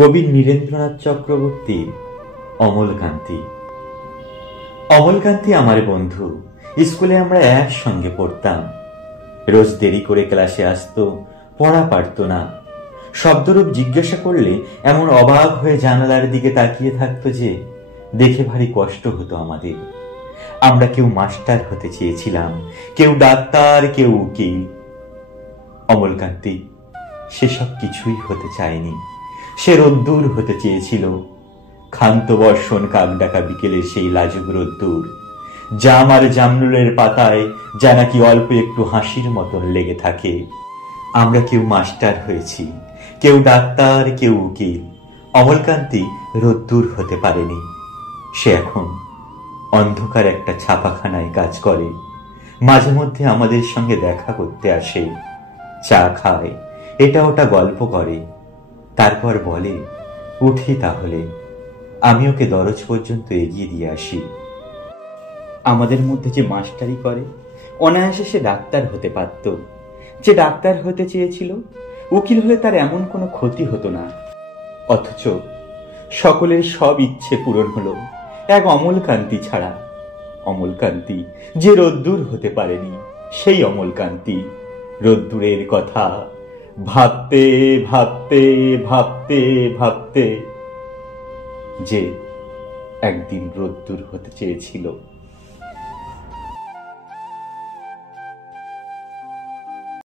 কবি নীরেন্দ্রনাথ চক্রবর্তীর অমলকান্তি। অমলকান্তি আমার বন্ধু। স্কুলে আমরা একসঙ্গে পড়তাম। রোজ দেরি করে ক্লাসে আসতো, পড়া পারত না। শব্দরূপ জিজ্ঞাসা করলে এমন অবাক হয়ে জানালার দিকে তাকিয়ে থাকতো যে দেখে ভারী কষ্ট হতো আমাদের। আমরা কেউ মাস্টার হতে চেয়েছিলাম, কেউ ডাক্তার, কেউ উকিল। অমলকান্তি সেসব কিছুই হতে চায়নি। সে রোদ্দুর হতে চেয়েছিল, ক্ষান্ত বর্ষণ কাক ডাকা বিকেলের সেই লাজুক রোদ্দুর, জাম আর জামরুলের পাতায় যা নাকি অল্প একটু হাসির মতন লেগে থাকে। আমরা কেউ মাস্টার হয়েছি, কেউ ডাক্তার, কেউ উকিল। অমলকান্তি রোদ্দুর হতে পারেনি। সে এখন অন্ধকার একটা ছাপাখানায় কাজ করে। মাঝে মধ্যে আমাদের সঙ্গে দেখা করতে আসে, চা খায়, এটা ওটা গল্প করে, তারপর বলে, উঠি তাহলে। আমি ওকে দরজ পর্যন্ত এগিয়ে দিয়ে আসি। আমাদের মধ্যে যে মাস্টারি করে, অনায়াসে সে ডাক্তার হতে পারত। যে ডাক্তার হতে চেয়েছিল, উকিল হলে তার এমন কোনো ক্ষতি হতো না। অথচ সকলের সব ইচ্ছে পূরণ হলো, এক অমলকান্তি ছাড়া। অমলকান্তি যে রোদ্দুর হতে পারেনি, সেই অমলকান্তি রোদ্দুরের কথা ভাবতে ভাবতে ভাবতে ভাবতে যে একদিন রোদ্দুর হতে চেয়েছিল।